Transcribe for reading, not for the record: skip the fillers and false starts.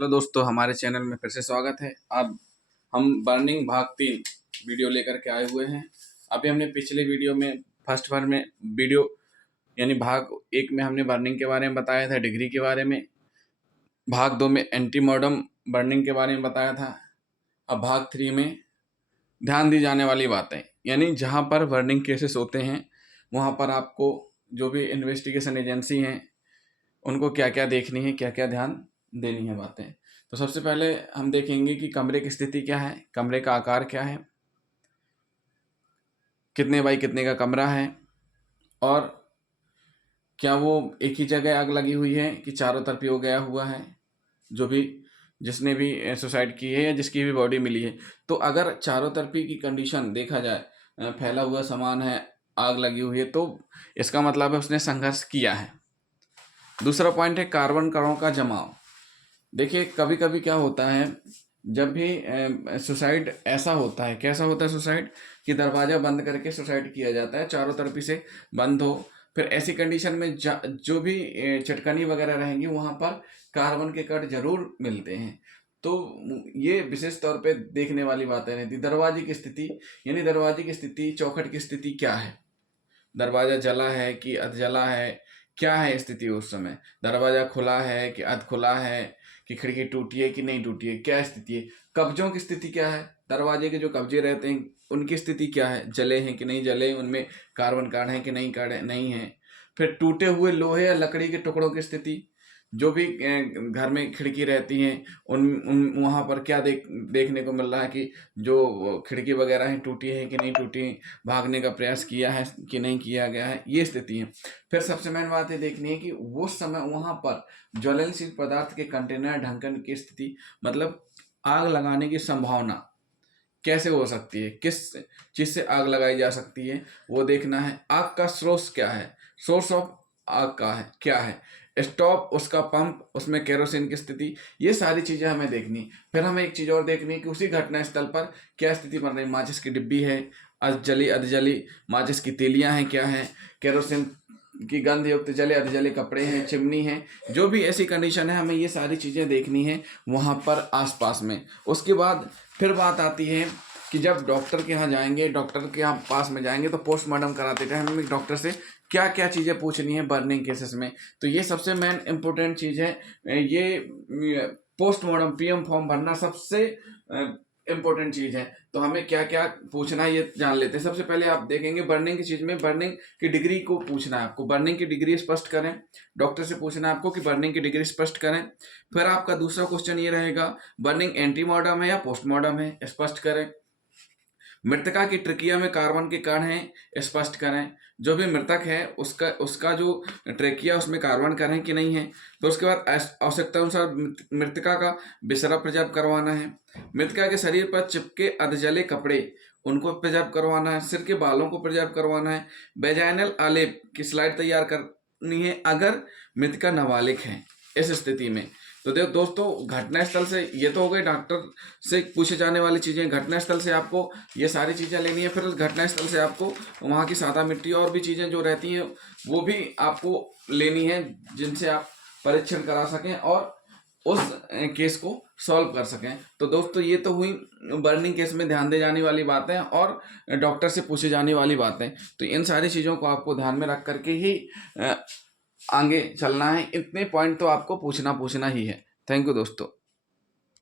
Hello दोस्तों, हमारे channel में फिर से स्वागत है। अब हम बर्निंग भाग 3 वीडियो लेकर के आए हुए हैं। अभी हमने पिछले वीडियो में फर्स्ट बार में वीडियो यानी भाग 1 में हमने बर्निंग के बारे में बताया था, डिग्री के बारे में। भाग 2 में एंटीमॉर्टम बर्निंग के बारे में बताया था। अब भाग 3 में ध्यान दी जाने वाली बातें, यानी जहाँ पर बर्निंग केसेस होते हैं वहाँ पर आपको जो भी इन्वेस्टिगेशन एजेंसी हैं उनको क्या क्या देखनी है, क्या क्या ध्यान देनी है बातें। तो सबसे पहले हम देखेंगे कि कमरे की स्थिति क्या है, कमरे का आकार क्या है, कितने बाई कितने का कमरा है, और क्या वो एक ही जगह आग लगी हुई है कि चारों तरफ ही हो गया हुआ है, जो भी जिसने भी सुसाइड की है या जिसकी भी बॉडी मिली है। तो अगर चारों तरफ ही की कंडीशन देखा जाए, फैला हुआ सामान है, आग लगी हुई है, तो इसका मतलब है उसने संघर्ष किया है। दूसरा पॉइंट है कार्बन कणों का जमाव। देखिए कभी कभी क्या होता है, जब भी सुसाइड ऐसा होता है, कैसा होता है सुसाइड कि दरवाज़ा बंद करके सुसाइड किया जाता है, चारों तरफ से बंद हो। फिर ऐसी कंडीशन में जो भी चटकनी वगैरह रहेंगी वहाँ पर कार्बन के कण जरूर मिलते हैं। तो ये विशेष तौर पे देखने वाली बातें रहती। दरवाजे की स्थिति, यानी दरवाजे की स्थिति, चौखट की स्थिति क्या है, दरवाज़ा जला है कि अध जला है, क्या है स्थिति उस समय, दरवाज़ा खुला है कि अध खुला है, कि खिड़की टूटी है कि नहीं टूटी है, क्या स्थिति है। कब्जों की स्थिति क्या है, दरवाजे के जो कब्जे रहते हैं उनकी स्थिति क्या है, जले हैं कि नहीं जले, उनमें कार्बन कार्ड है कि नहीं कार्ड नहीं है। फिर टूटे हुए लोहे या लकड़ी के टुकड़ों की स्थिति, जो भी घर में खिड़की रहती हैं उन उन वहाँ पर क्या देखने को मिल रहा है कि जो खिड़की वगैरह हैं टूटी है कि नहीं टूटी, भागने का प्रयास किया है कि नहीं किया गया है, ये स्थिति है। फिर सबसे मेन बात ये देखनी है कि वो समय वहाँ पर ज्वलनशील पदार्थ के कंटेनर ढक्कन की स्थिति, मतलब आग लगाने की संभावना कैसे हो सकती है, किस चीज़ से आग लगाई जा सकती है, वो देखना है। आग का सोर्स क्या है, सोर्स ऑफ आग का है क्या है, स्टॉप उसका पंप, उसमें केरोसिन की स्थिति, ये सारी चीज़ें हमें देखनी। फिर हमें एक चीज़ और देखनी है कि उसी घटना स्थल पर क्या स्थिति बन रही, माचिस की डिब्बी है, अधजली माचिस की तीलियाँ हैं क्या है, केरोसिन की गंध युक्त जले अधजले कपड़े हैं, चिमनी है, जो भी ऐसी कंडीशन है हमें ये सारी चीज़ें देखनी है वहाँ पर आसपास में। उसके बाद फिर बात आती है कि जब डॉक्टर के यहाँ जाएंगे, डॉक्टर के यहाँ पास में जाएंगे तो पोस्टमार्टम कराते टाइम हमें डॉक्टर से क्या क्या चीज़ें पूछनी है बर्निंग केसेस में। तो ये सबसे मेन इम्पोर्टेंट चीज़ है। ये पोस्टमार्टम पीएम फॉर्म भरना सबसे इम्पोर्टेंट चीज़ है। तो हमें क्या क्या पूछना है ये जान लेते हैं। सबसे पहले आप देखेंगे बर्निंग की चीज़ में बर्निंग की डिग्री को पूछना है आपको, बर्निंग की डिग्री स्पष्ट करें, डॉक्टर से पूछना है आपको कि बर्निंग की डिग्री स्पष्ट करें। फिर आपका दूसरा क्वेश्चन ये रहेगा बर्निंग एंटीमॉर्टम है या पोस्टमॉर्टम है, स्पष्ट करें। मृतका की ट्रेकिया में कार्बन के कण हैं, स्पष्ट करें। जो भी मृतक है उसका उसका जो ट्रेकिया उसमें कार्बन कण है कि नहीं है। तो उसके बाद आवश्यकता अनुसार मृतका का बिस्तरा प्रिजर्व करवाना है। मृतका के शरीर पर चिपके अधजले कपड़े उनको प्रिजर्व करवाना है। सिर के बालों को प्रिजर्व करवाना है। वेजाइनल आलेप की स्लाइड तैयार करनी है अगर मृतका नाबालिग है इस स्थिति में। तो देखो दोस्तों, घटनास्थल से ये तो हो गई डॉक्टर से पूछे जाने वाली चीज़ें। घटनास्थल से आपको ये सारी चीज़ें लेनी है। फिर घटनास्थल से आपको वहाँ की सादा मिट्टी और भी चीज़ें जो रहती हैं वो भी आपको लेनी है, जिनसे आप परीक्षण करा सकें और उस केस को सॉल्व कर सकें। तो दोस्तों ये तो हुई बर्निंग केस में ध्यान दे जाने वाली बातें और डॉक्टर से पूछे जाने वाली बातें। तो इन सारी चीज़ों को आपको ध्यान में रख करके ही आगे चलना है। इतने पॉइंट तो आपको पूछना ही है। थैंक यू दोस्तों।